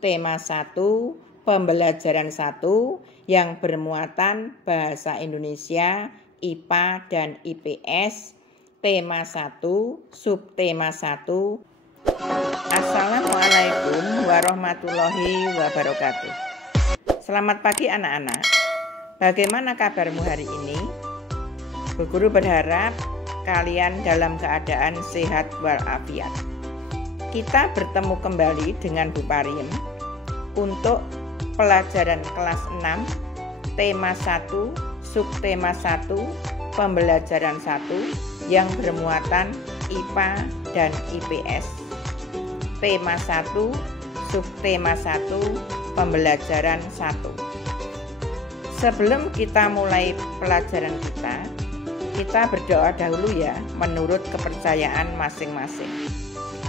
subtema 1 pembelajaran 1 yang bermuatan bahasa Indonesia, IPA dan IPS, tema 1, subtema 1. Assalamualaikum warahmatullahi wabarakatuh. Selamat pagi anak-anak. Bagaimana kabarmu hari ini? Bu Guru berharap kalian dalam keadaan sehat walafiat. Kita bertemu kembali dengan Bu Pariem untuk pelajaran kelas 6, tema 1, subtema 1, pembelajaran 1 yang bermuatan IPA dan IPS. Tema 1, subtema 1, pembelajaran 1. Sebelum kita mulai pelajaran kita berdoa dahulu ya, menurut kepercayaan masing-masing.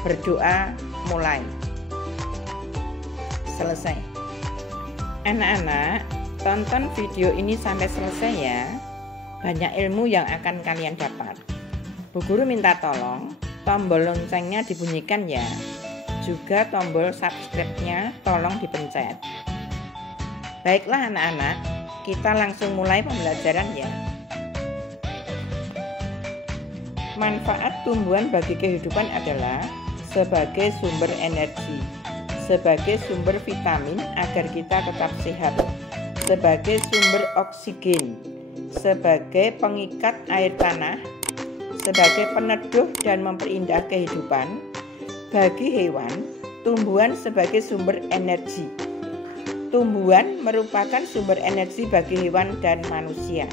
Berdoa mulai. Selesai. Anak-anak, tonton video ini sampai selesai ya. Banyak ilmu yang akan kalian dapat. Bu Guru minta tolong tombol loncengnya dibunyikan ya. Juga tombol subscribe-nya tolong dipencet. Baiklah anak-anak, kita langsung mulai pembelajaran ya. Manfaat tumbuhan bagi kehidupan adalah sebagai sumber energi, sebagai sumber vitamin agar kita tetap sehat, sebagai sumber oksigen, sebagai pengikat air tanah, sebagai peneduh dan memperindah kehidupan. Bagi hewan, tumbuhan sebagai sumber energi. Tumbuhan merupakan sumber energi bagi hewan dan manusia.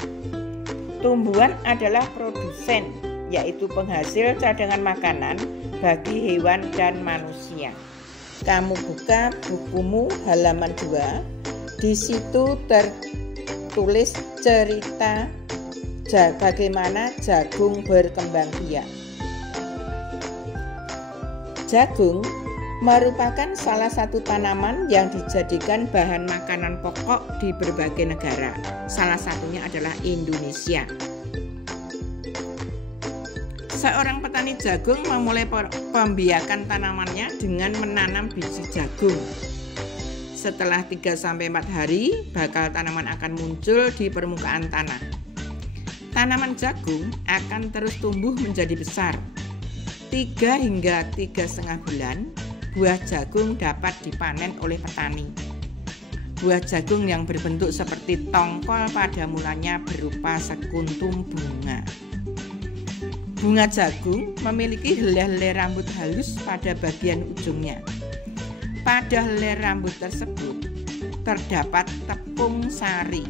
Tumbuhan adalah produsen, yaitu penghasil cadangan makanan bagi hewan dan manusia. Kamu buka bukumu halaman 2. Di situ tertulis cerita bagaimana jagung berkembang biak. Jagung merupakan salah satu tanaman yang dijadikan bahan makanan pokok di berbagai negara. Salah satunya adalah Indonesia. Seorang petani jagung memulai pembiakan tanamannya dengan menanam biji jagung. Setelah 3-4 hari, bakal tanaman akan muncul di permukaan tanah. Tanaman jagung akan terus tumbuh menjadi besar. 3 hingga 3,5 bulan, buah jagung dapat dipanen oleh petani. Buah jagung yang berbentuk seperti tongkol pada mulanya berupa sekuntum bunga. Bunga jagung memiliki helai-helai rambut halus pada bagian ujungnya. Pada helai rambut tersebut terdapat tepung sari.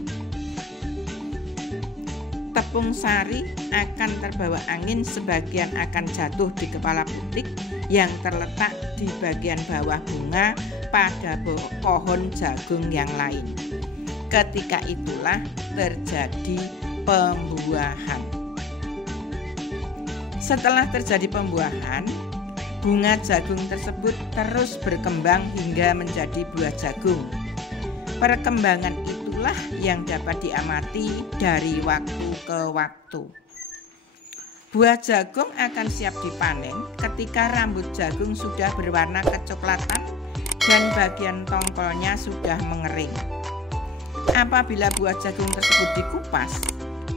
Tepung sari akan terbawa angin, sebagian akan jatuh di kepala putik yang terletak di bagian bawah bunga pada pohon jagung yang lain. Ketika itulah terjadi pembuahan. Setelah terjadi pembuahan, bunga jagung tersebut terus berkembang hingga menjadi buah jagung. Perkembangan itulah yang dapat diamati dari waktu ke waktu. Buah jagung akan siap dipanen ketika rambut jagung sudah berwarna kecoklatan dan bagian tongkolnya sudah mengering. Apabila buah jagung tersebut dikupas,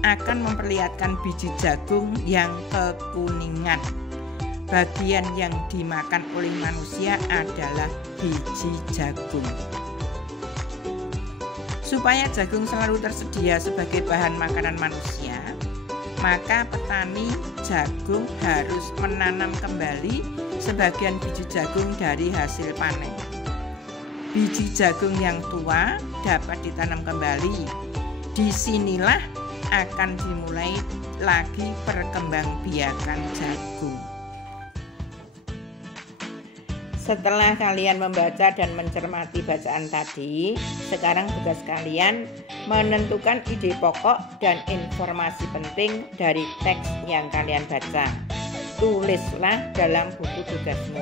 akan memperlihatkan biji jagung yang kekuningan. Bagian yang dimakan oleh manusia adalah biji jagung. Supaya jagung selalu tersedia sebagai bahan makanan manusia, maka petani jagung harus menanam kembali sebagian biji jagung dari hasil panen. Biji jagung yang tua dapat ditanam kembali. Disinilah akan dimulai lagi perkembangbiakan jagung. Setelah kalian membaca dan mencermati bacaan tadi, sekarang tugas kalian menentukan ide pokok dan informasi penting dari teks yang kalian baca. Tulislah dalam buku tugasmu.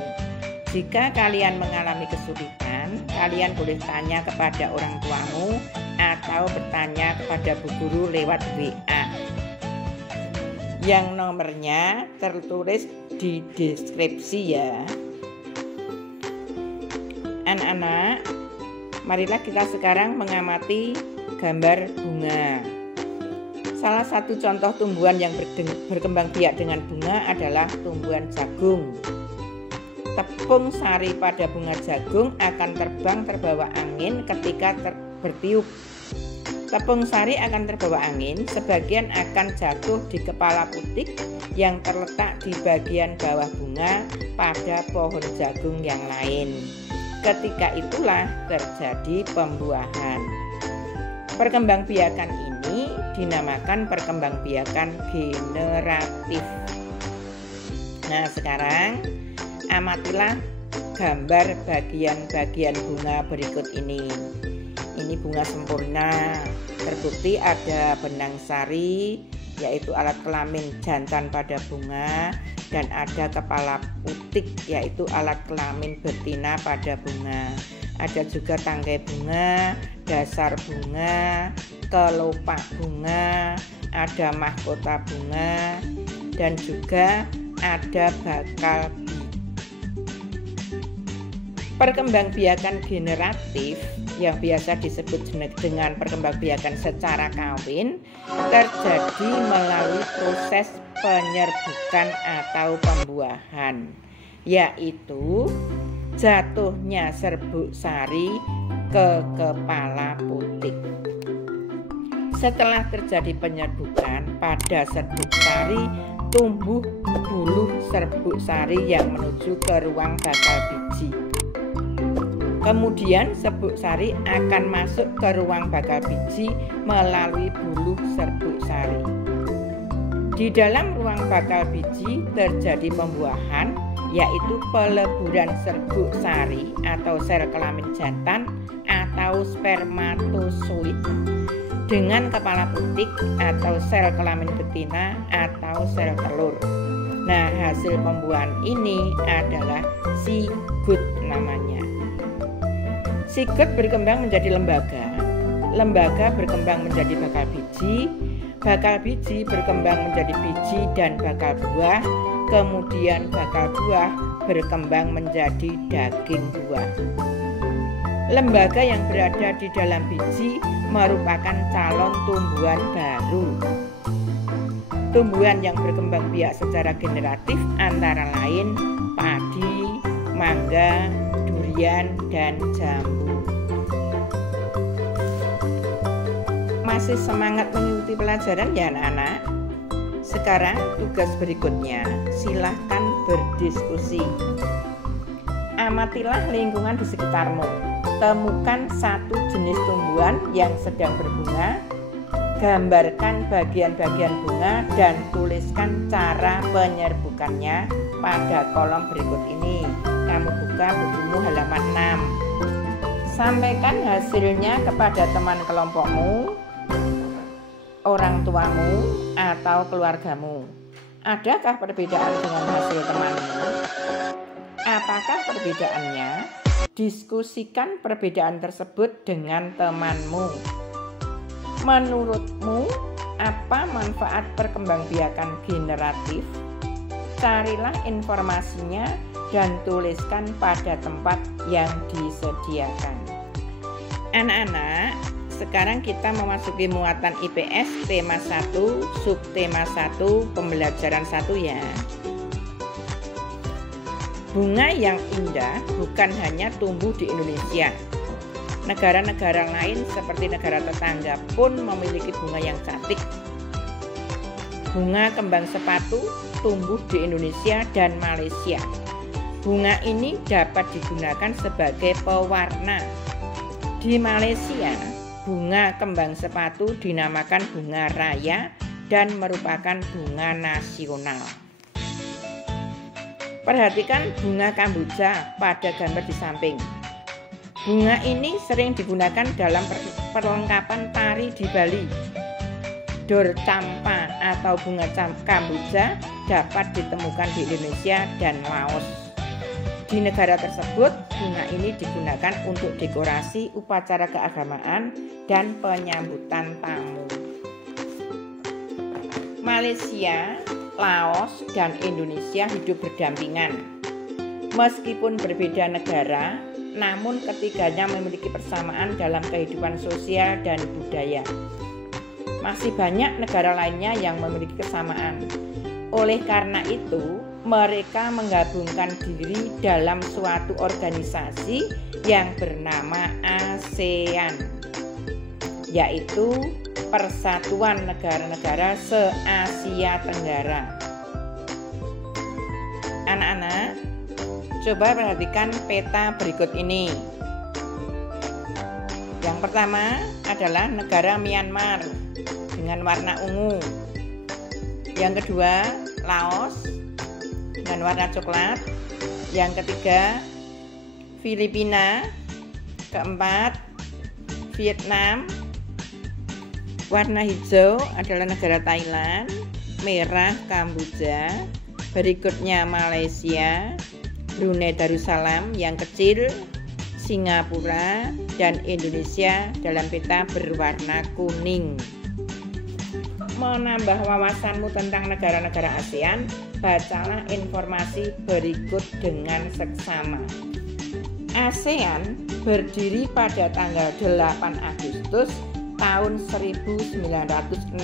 Jika kalian mengalami kesulitan, kalian boleh tanya kepada orang tuamu atau bertanya kepada Bu Guru lewat WA. Yang nomornya tertulis di deskripsi ya. Anak-anak, marilah kita sekarang mengamati gambar bunga. Salah satu contoh tumbuhan yang berkembang biak dengan bunga adalah tumbuhan jagung. Tepung sari pada bunga jagung akan terbang terbawa angin ketika bertiup. Tepung sari akan terbawa angin, sebagian akan jatuh di kepala putik yang terletak di bagian bawah bunga pada pohon jagung yang lain. Ketika itulah terjadi pembuahan. Perkembangbiakan ini dinamakan perkembangbiakan generatif. Nah, sekarang amatilah gambar bagian-bagian bunga berikut ini. Ini bunga sempurna, terbukti ada benang sari, yaitu alat kelamin jantan pada bunga, dan ada kepala putik, yaitu alat kelamin betina pada bunga. Ada juga tangkai bunga, dasar bunga, kelopak bunga, ada mahkota bunga, dan juga ada bakal. Perkembangbiakan generatif yang biasa disebut dengan perkembangbiakan secara kawin terjadi melalui proses penyerbukan atau pembuahan, yaitu jatuhnya serbuk sari ke kepala putik. Setelah terjadi penyerbukan pada serbuk sari, tumbuh buluh serbuk sari yang menuju ke ruang bakal biji. Kemudian serbuk sari akan masuk ke ruang bakal biji melalui buluh serbuk sari. Di dalam ruang bakal biji terjadi pembuahan, yaitu peleburan serbuk sari atau sel kelamin jantan atau spermatozoid dengan kepala putik atau sel kelamin betina atau sel telur. Nah, hasil pembuahan ini adalah sigut namanya. Sigut berkembang menjadi lembaga, lembaga berkembang menjadi bakal biji berkembang menjadi biji dan bakal buah, kemudian bakal buah berkembang menjadi daging buah. Lembaga yang berada di dalam biji merupakan calon tumbuhan baru. Tumbuhan yang berkembang biak secara generatif antara lain padi, mangga, durian, dan jambu. Masih semangat mengikuti pelajaran ya anak-anak? Sekarang tugas berikutnya, silahkan berdiskusi. Amatilah lingkungan di sekitarmu. Temukan satu jenis tumbuhan yang sedang berbunga. Gambarkan bagian-bagian bunga dan tuliskan cara penyerbukannya pada kolom berikut ini. Kamu buka bukumu halaman 6. Sampaikan hasilnya kepada teman kelompokmu, orang tuamu, atau keluargamu. Adakah perbedaan dengan hasil temanmu? Apakah perbedaannya? Diskusikan perbedaan tersebut dengan temanmu. Menurutmu, apa manfaat perkembangbiakan generatif? Carilah informasinya dan tuliskan pada tempat yang disediakan. Anak-anak, sekarang kita memasuki muatan IPS tema 1, subtema 1, pembelajaran 1 ya. Bunga yang indah bukan hanya tumbuh di Indonesia. Negara-negara lain seperti negara tetangga pun memiliki bunga yang cantik. Bunga kembang sepatu tumbuh di Indonesia dan Malaysia. Bunga ini dapat digunakan sebagai pewarna. Di Malaysia, bunga kembang sepatu dinamakan bunga raya dan merupakan bunga nasional. Perhatikan bunga kamboja pada gambar di samping. Bunga ini sering digunakan dalam perlengkapan tari di Bali. Dor campa atau bunga kamboja dapat ditemukan di Indonesia dan Laos. Di negara tersebut, bunga ini digunakan untuk dekorasi upacara keagamaan dan penyambutan tamu. Malaysia, Laos, dan Indonesia hidup berdampingan. Meskipun berbeda negara, namun ketiganya memiliki persamaan dalam kehidupan sosial dan budaya. Masih banyak negara lainnya yang memiliki kesamaan. Oleh karena itu, mereka menggabungkan diri dalam suatu organisasi yang bernama ASEAN, yaitu Persatuan Negara-Negara Se-Asia Tenggara. Anak-anak, coba perhatikan peta berikut ini. Yang pertama adalah negara Myanmar dengan warna ungu. Yang kedua, Laos dengan warna coklat. Yang ketiga, Filipina. Keempat, Vietnam. Warna hijau adalah negara Thailand, merah Kamboja, berikutnya Malaysia, Brunei Darussalam yang kecil, Singapura, dan Indonesia dalam peta berwarna kuning. Menambah wawasanmu tentang negara-negara ASEAN, bacalah informasi berikut dengan seksama. ASEAN berdiri pada tanggal 8 Agustus tahun 1967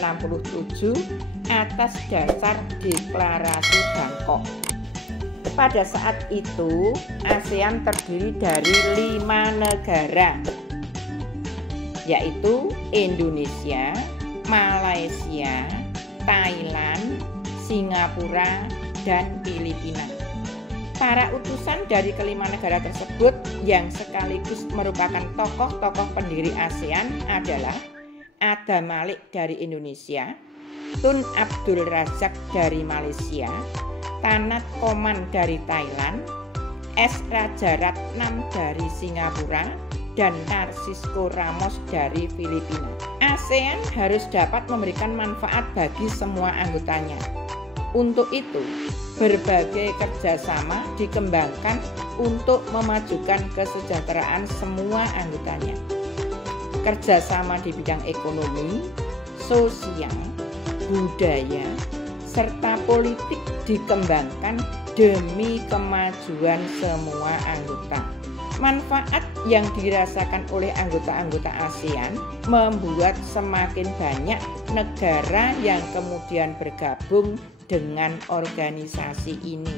atas dasar Deklarasi Bangkok. Pada saat itu, ASEAN terdiri dari 5 negara, yaitu Indonesia, Malaysia, Thailand, Singapura, dan Filipina. Para utusan dari kelima negara tersebut yang sekaligus merupakan tokoh-tokoh pendiri ASEAN adalah Adam Malik dari Indonesia, Tun Abdul Razak dari Malaysia, Tanat Koman dari Thailand, S. Rajaratnam dari Singapura, dan Narcisco Ramos dari Filipina. ASEAN harus dapat memberikan manfaat bagi semua anggotanya. Untuk itu, berbagai kerjasama dikembangkan untuk memajukan kesejahteraan semua anggotanya. Kerjasama di bidang ekonomi, sosial, budaya, serta politik dikembangkan demi kemajuan semua anggota. Manfaat yang dirasakan oleh anggota-anggota ASEAN membuat semakin banyak negara yang kemudian bergabung dengan organisasi ini.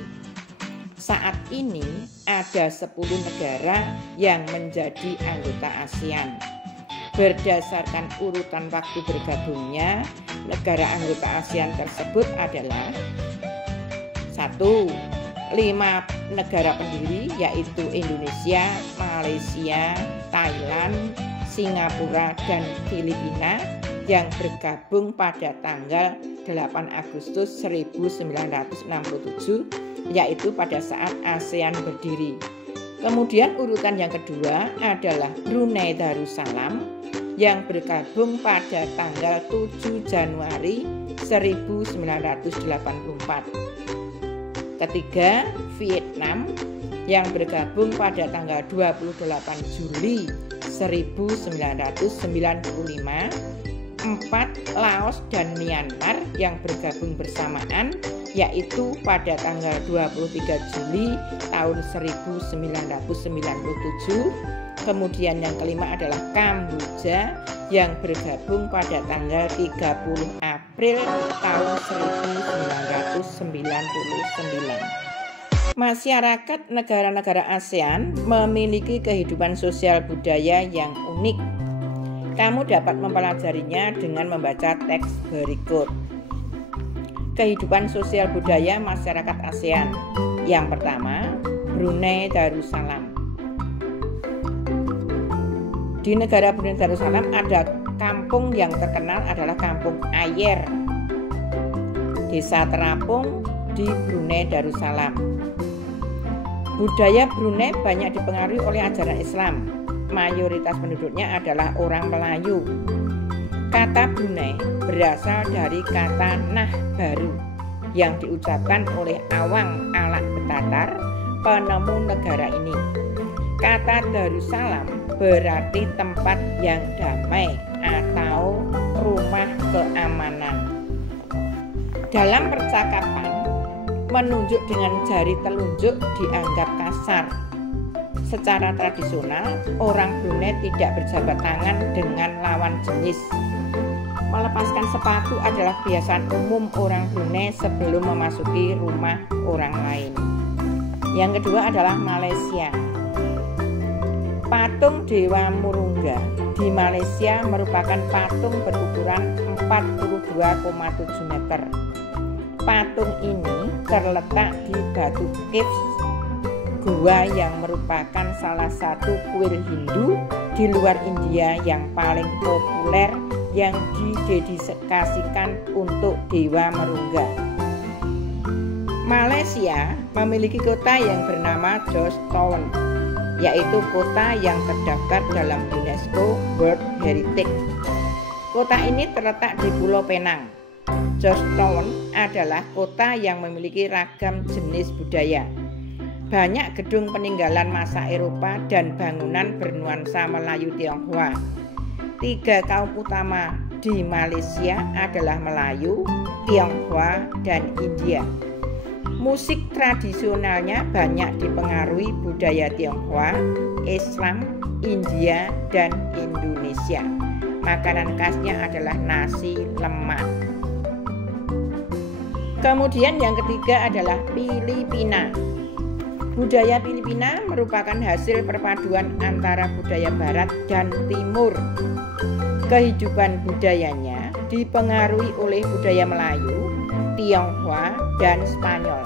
Saat ini ada 10 negara yang menjadi anggota ASEAN. Berdasarkan urutan waktu bergabungnya, negara anggota ASEAN tersebut adalah 1. 5 negara pendiri, yaitu Indonesia, Malaysia, Thailand, Singapura, dan Filipina yang bergabung pada tanggal 8 Agustus 1967, yaitu pada saat ASEAN berdiri. Kemudian urutan yang kedua adalah Brunei Darussalam yang bergabung pada tanggal 7 Januari 1984. Ketiga, Vietnam yang bergabung pada tanggal 28 Juli 1995. 4. Laos dan Myanmar yang bergabung bersamaan, yaitu pada tanggal 23 Juli tahun 1997. Kemudian yang kelima adalah Kamboja yang bergabung pada tanggal 30 April tahun 1999. Masyarakat negara-negara ASEAN memiliki kehidupan sosial budaya yang unik. Kamu dapat mempelajarinya dengan membaca teks berikut. Kehidupan sosial budaya masyarakat ASEAN. Yang pertama, Brunei Darussalam. Di negara Brunei Darussalam ada kampung yang terkenal adalah Kampung Ayer, desa terapung di Brunei Darussalam. Budaya Brunei banyak dipengaruhi oleh ajaran Islam. Mayoritas penduduknya adalah orang Melayu. Kata Brunei berasal dari kata nah baru yang diucapkan oleh Awang Alak Betatar, penemu negara ini. Kata Darussalam berarti tempat yang damai atau rumah keamanan. Dalam percakapan, menunjuk dengan jari telunjuk dianggap kasar. Secara tradisional, orang Brunei tidak berjabat tangan dengan lawan jenis. Melepaskan sepatu adalah kebiasaan umum orang Brunei sebelum memasuki rumah orang lain. Yang kedua adalah Malaysia. Patung Dewa Murungga di Malaysia merupakan patung berukuran 42,7 meter. Patung ini terletak di Batu Caves, gua yang merupakan salah satu kuil Hindu di luar India yang paling populer yang didedikasikan untuk Dewa Murungga. Malaysia memiliki kota yang bernama Georgetown, yaitu kota yang terdaftar dalam UNESCO World Heritage. Kota ini terletak di Pulau Penang. Georgetown adalah kota yang memiliki ragam jenis budaya. Banyak gedung peninggalan masa Eropa dan bangunan bernuansa Melayu Tionghoa. 3 kaum utama di Malaysia adalah Melayu, Tionghoa, dan India. Musik tradisionalnya banyak dipengaruhi budaya Tionghoa, Islam, India, dan Indonesia. Makanan khasnya adalah nasi lemak. Kemudian yang ketiga adalah Filipina. Budaya Filipina merupakan hasil perpaduan antara budaya barat dan timur. Kehidupan budayanya dipengaruhi oleh budaya Melayu, Tionghoa, dan Spanyol.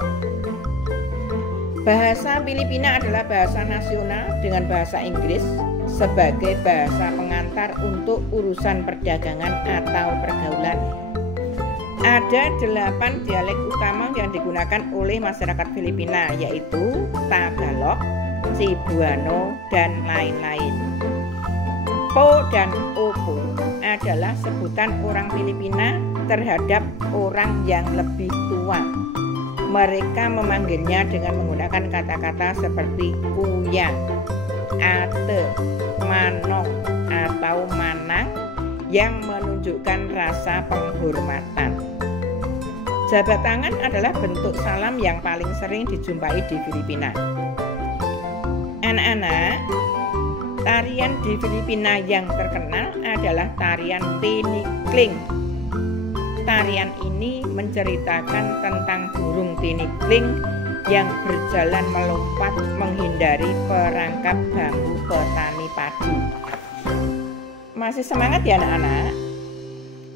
Bahasa Filipina adalah bahasa nasional dengan bahasa Inggris sebagai bahasa pengantar untuk urusan perdagangan atau pergaulan. Ada 8 dialek utama yang digunakan oleh masyarakat Filipina, yaitu Tagalog, Cebuano, dan lain-lain. Po dan opo adalah sebutan orang Filipina terhadap orang yang lebih tua. Mereka memanggilnya dengan menggunakan kata-kata seperti kuya, ate, manong, atau manang yang menunjukkan rasa penghormatan. Jabat tangan adalah bentuk salam yang paling sering dijumpai di Filipina. Anak-anak, tarian di Filipina yang terkenal adalah tarian tinikling. Tarian ini menceritakan tentang burung tinikling yang berjalan melompat menghindari perangkap bambu petani padi. Masih semangat ya anak-anak?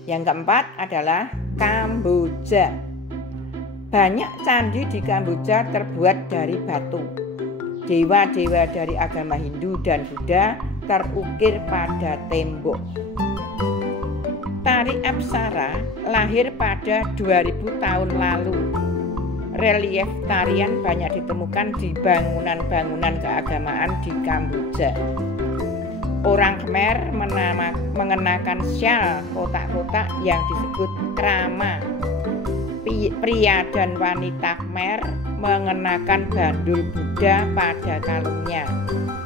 Yang keempat adalah Kamboja. Banyak candi di Kamboja terbuat dari batu. Dewa-dewa dari agama Hindu dan Buddha terukir pada tembok. Tari Apsara lahir pada 2000 tahun lalu. Relief tarian banyak ditemukan di bangunan-bangunan keagamaan di Kamboja. Orang Khmer mengenakan syal kotak-kotak yang disebut krama. Pria dan wanita Khmer mengenakan bandul Buddha pada kalungnya.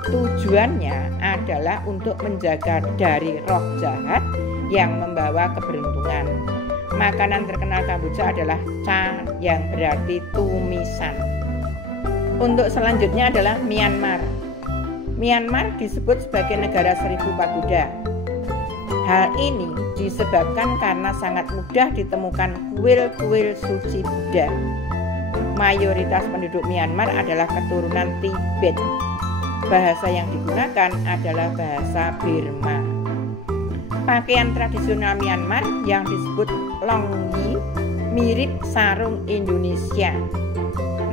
Tujuannya adalah untuk menjaga dari roh jahat yang membawa keberuntungan. Makanan terkenal Kamboja adalah cha yang berarti tumisan. Untuk selanjutnya adalah Myanmar. Myanmar disebut sebagai negara 1000 pagoda. Hal ini disebabkan karena sangat mudah ditemukan kuil-kuil suci Buddha. Mayoritas penduduk Myanmar adalah keturunan Tibet. Bahasa yang digunakan adalah bahasa Burma. Pakaian tradisional Myanmar yang disebut longyi mirip sarung Indonesia.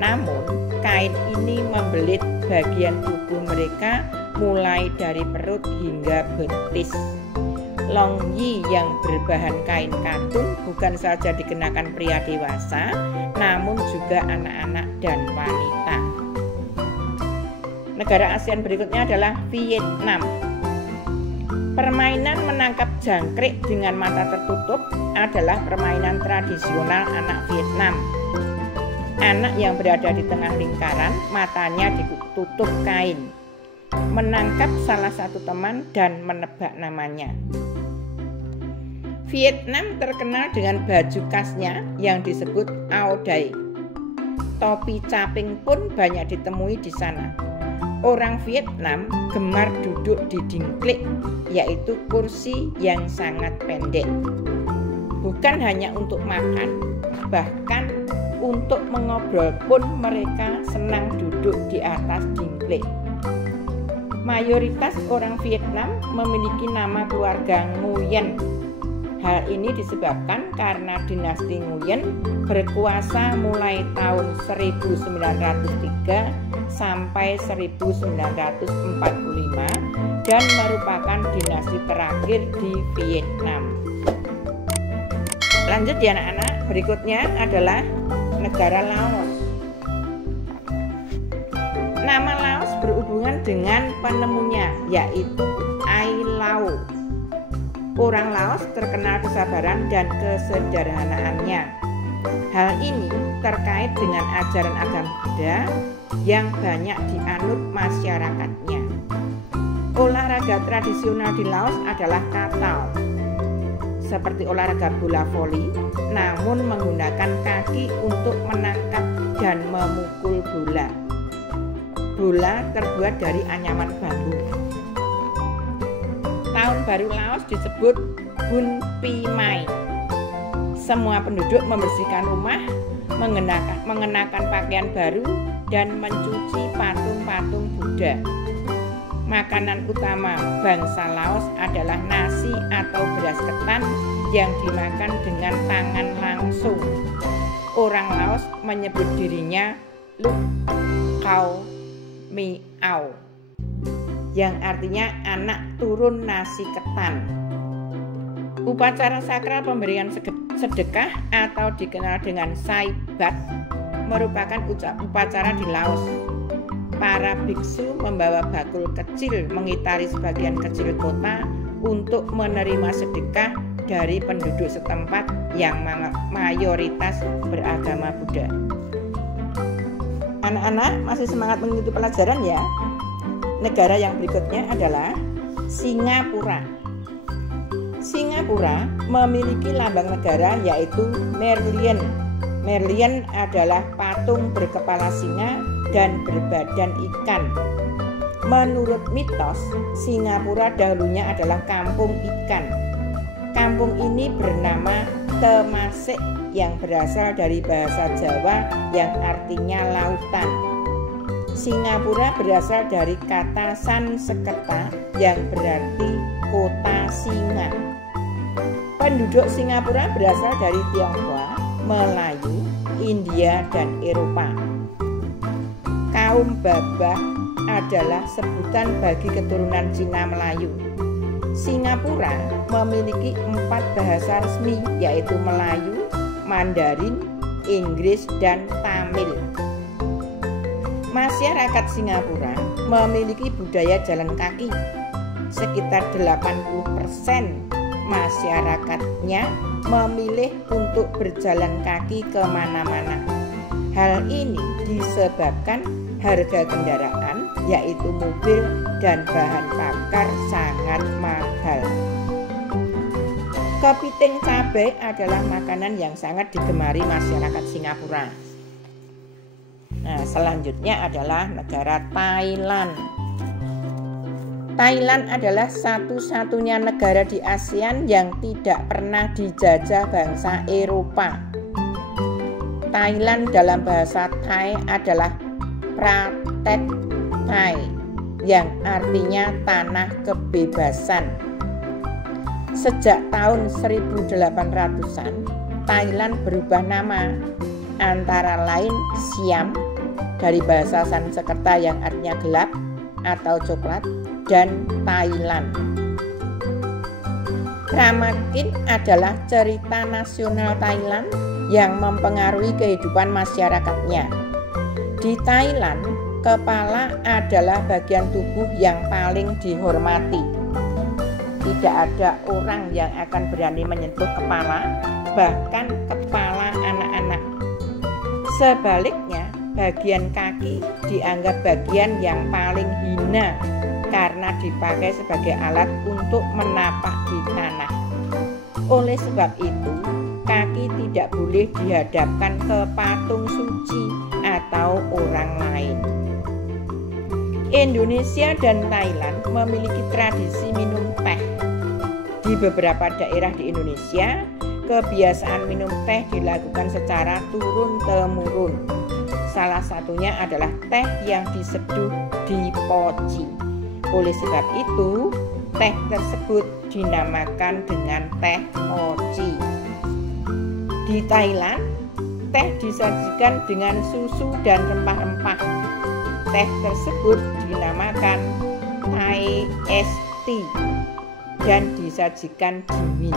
Namun, kain ini membelit bagian tubuh mereka mulai dari perut hingga betis. Longyi yang berbahan kain katun bukan saja dikenakan pria dewasa, namun juga anak-anak dan wanita. Negara ASEAN berikutnya adalah Vietnam. Permainan menangkap jangkrik dengan mata tertutup adalah permainan tradisional anak Vietnam. Anak yang berada di tengah lingkaran, matanya ditutup kain, menangkap salah satu teman dan menebak namanya. Vietnam terkenal dengan baju khasnya yang disebut Ao Dai. Topi caping pun banyak ditemui di sana. Orang Vietnam gemar duduk di dingklik, yaitu kursi yang sangat pendek. Bukan hanya untuk makan, bahkan untuk mengobrol pun mereka senang duduk di atas dingklik. Mayoritas orang Vietnam memiliki nama keluarga Nguyen. Hal ini disebabkan karena dinasti Nguyen berkuasa mulai tahun 1903 sampai 1945 dan merupakan dinasti terakhir di Vietnam. Lanjut ya anak-anak, berikutnya adalah negara Laos. Nama Laos berhubungan dengan penemunya, yaitu Ai Lao. Orang Laos terkenal kesabaran dan kesederhanaannya. Hal ini terkait dengan ajaran agama Buddha yang banyak dianut masyarakatnya. Olahraga tradisional di Laos adalah katal, seperti olahraga bola voli, namun menggunakan kaki untuk menangkap dan memukul bola. Bola terbuat dari anyaman bambu. Tahun baru Laos disebut Bun Pi Mai. Semua penduduk membersihkan rumah, mengenakan pakaian baru, dan mencuci patung-patung Buddha. Makanan utama bangsa Laos adalah nasi atau beras ketan yang dimakan dengan tangan langsung. Orang Laos menyebut dirinya Luk Khao Miao, yang artinya anak turun nasi ketan. Upacara sakral pemberian sedekah atau dikenal dengan Sai Bat merupakan upacara di Laos. Para biksu membawa bakul kecil mengitari sebagian kecil kota untuk menerima sedekah dari penduduk setempat yang mayoritas beragama Buddha. Anak-anak masih semangat mengikuti pelajaran ya? Negara yang berikutnya adalah Singapura. Singapura memiliki lambang negara yaitu Merlion. Merlion adalah patung berkepala singa dan berbadan ikan. Menurut mitos, Singapura dahulunya adalah kampung ikan. Kampung ini bernama Temasek yang berasal dari bahasa Jawa yang artinya lautan. Singapura berasal dari kata Sanskerta yang berarti kota singa. Penduduk Singapura berasal dari Tionghoa, Melayu, India, dan Eropa. Kaum Babah adalah sebutan bagi keturunan Cina Melayu. Singapura memiliki 4 bahasa resmi, yaitu Melayu, Mandarin, Inggris, dan Tamil. Masyarakat Singapura memiliki budaya jalan kaki. Sekitar 80% masyarakatnya memilih untuk berjalan kaki kemana-mana. Hal ini disebabkan harga kendaraan, yaitu mobil dan bahan bakar, sangat mahal. Kepiting cabai adalah makanan yang sangat digemari masyarakat Singapura. Nah, selanjutnya adalah negara Thailand. Thailand adalah satu-satunya negara di ASEAN yang tidak pernah dijajah bangsa Eropa. Thailand dalam bahasa Thai adalah Pratet Thai, yang artinya tanah kebebasan. Sejak tahun 1800-an, Thailand berubah nama, antara lain Siam dari bahasa Sanskerta yang artinya gelap atau coklat, dan Thailand. Ramakin adalah cerita nasional Thailand yang mempengaruhi kehidupan masyarakatnya. Di Thailand, kepala adalah bagian tubuh yang paling dihormati. Tidak ada orang yang akan berani menyentuh kepala, bahkan kepala anak-anak. Sebaliknya, bagian kaki dianggap bagian yang paling hina karena dipakai sebagai alat untuk menapak di tanah. Oleh sebab itu, kaki tidak boleh dihadapkan ke patung suci atau orang lain. Indonesia dan Thailand memiliki tradisi minum teh. Di beberapa daerah di Indonesia, kebiasaan minum teh dilakukan secara turun-temurun. Salah satunya adalah teh yang diseduh di poci. Oleh sebab itu, teh tersebut dinamakan dengan teh poci. Di Thailand, teh disajikan dengan susu dan rempah-rempah. Teh tersebut dinamakan Thai iced tea dan disajikan dingin.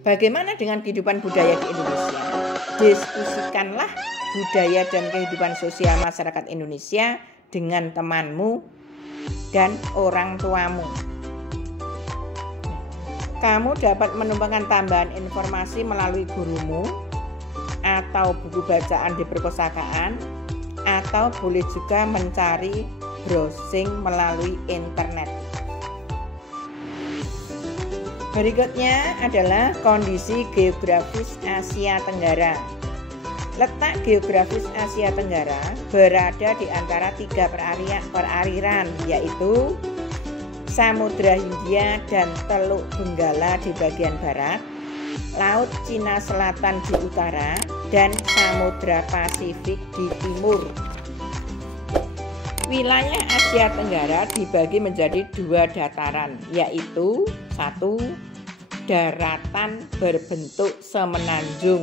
Bagaimana dengan kehidupan budaya di Indonesia? Diskusikanlah budaya dan kehidupan sosial masyarakat Indonesia dengan temanmu dan orang tuamu. Kamu dapat menumpahkan tambahan informasi melalui gurumu atau buku bacaan di perpustakaan, atau boleh juga mencari browsing melalui internet. Berikutnya adalah kondisi geografis Asia Tenggara. Letak geografis Asia Tenggara berada di antara 3 perairan, yaitu Samudra Hindia dan Teluk Benggala di bagian barat, Laut Cina Selatan di utara, dan Samudra Pasifik di timur. Wilayah Asia Tenggara dibagi menjadi 2 dataran, yaitu 1. Daratan berbentuk semenanjung.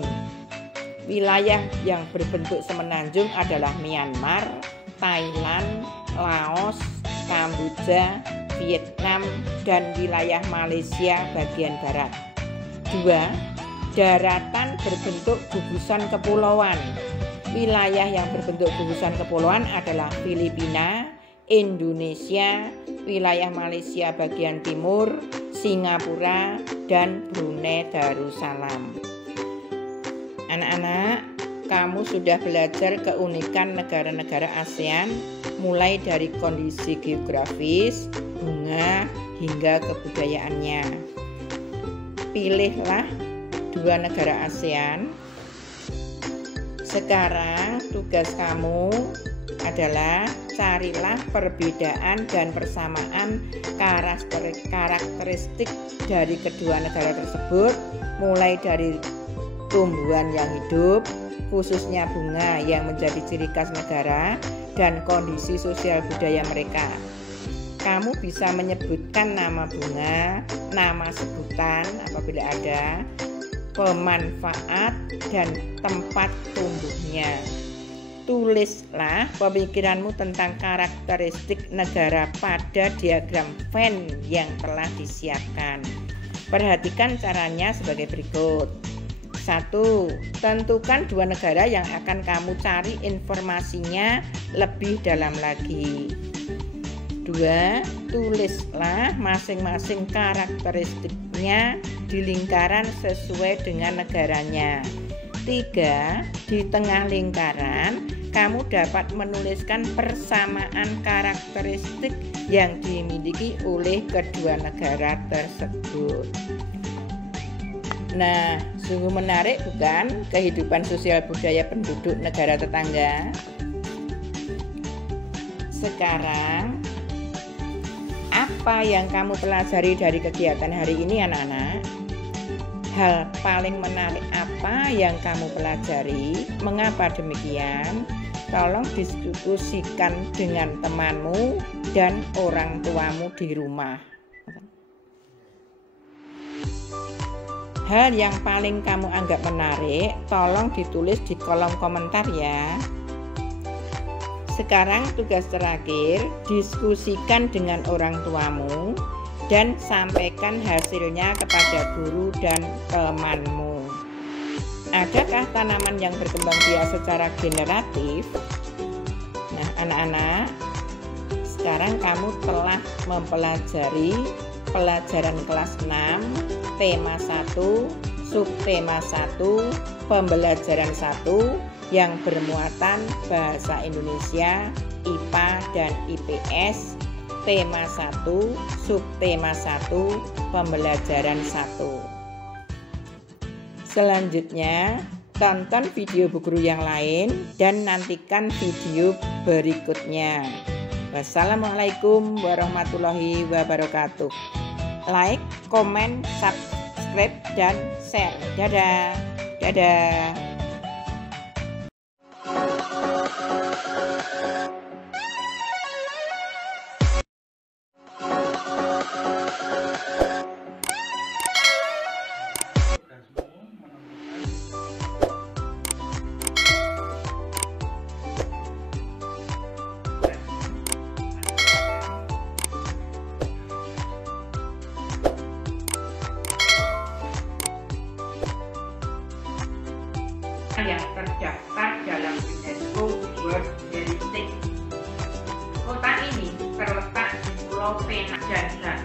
Wilayah yang berbentuk semenanjung adalah Myanmar, Thailand, Laos, Kamboja, Vietnam, dan wilayah Malaysia bagian barat. 2. Daratan berbentuk gugusan kepulauan. Wilayah yang berbentuk gugusan kepulauan adalah Filipina, Indonesia, wilayah Malaysia bagian timur, Singapura, dan Brunei Darussalam. Anak-anak, kamu sudah belajar keunikan negara-negara ASEAN, mulai dari kondisi geografis, bunga, hingga kebudayaannya. Pilihlah 2 negara ASEAN. Sekarang tugas kamu adalah carilah perbedaan dan persamaan karakteristik dari kedua negara tersebut, mulai dari tumbuhan yang hidup, khususnya bunga yang menjadi ciri khas negara, dan kondisi sosial budaya mereka. Kamu bisa menyebutkan nama bunga, nama sebutan apabila ada, pemanfaat, dan tempat tumbuhnya. Tulislah pemikiranmu tentang karakteristik negara pada diagram Venn yang telah disiapkan. Perhatikan caranya sebagai berikut. 1. Tentukan 2 negara yang akan kamu cari informasinya lebih dalam lagi. 2. Tulislah masing-masing karakteristiknya di lingkaran sesuai dengan negaranya. 3. Di tengah lingkaran, kamu dapat menuliskan persamaan karakteristik yang dimiliki oleh kedua negara tersebut. Nah, sungguh menarik bukan kehidupan sosial budaya penduduk negara tetangga? Sekarang, apa yang kamu pelajari dari kegiatan hari ini, anak-anak? Hal paling menarik apa yang kamu pelajari? Mengapa demikian? Tolong diskusikan dengan temanmu dan orang tuamu di rumah. Hal yang paling kamu anggap menarik, tolong ditulis di kolom komentar ya. Sekarang tugas terakhir, diskusikan dengan orang tuamu dan sampaikan hasilnya kepada guru dan temanmu. Adakah tanaman yang berkembang biak secara generatif? Nah, anak-anak, sekarang kamu telah mempelajari pelajaran kelas 6, tema 1, subtema 1, pembelajaran 1 yang bermuatan bahasa Indonesia, IPA, dan IPS, tema 1, subtema 1, pembelajaran 1. Selanjutnya, tonton video Bu Guru yang lain dan nantikan video berikutnya. Wassalamualaikum warahmatullahi wabarakatuh. Like, komen, subscribe, dan share. Dadah. Dadah. Yang terdaftar dalam UNESCO World Heritage. Kota ini terletak di Pulau Penang dan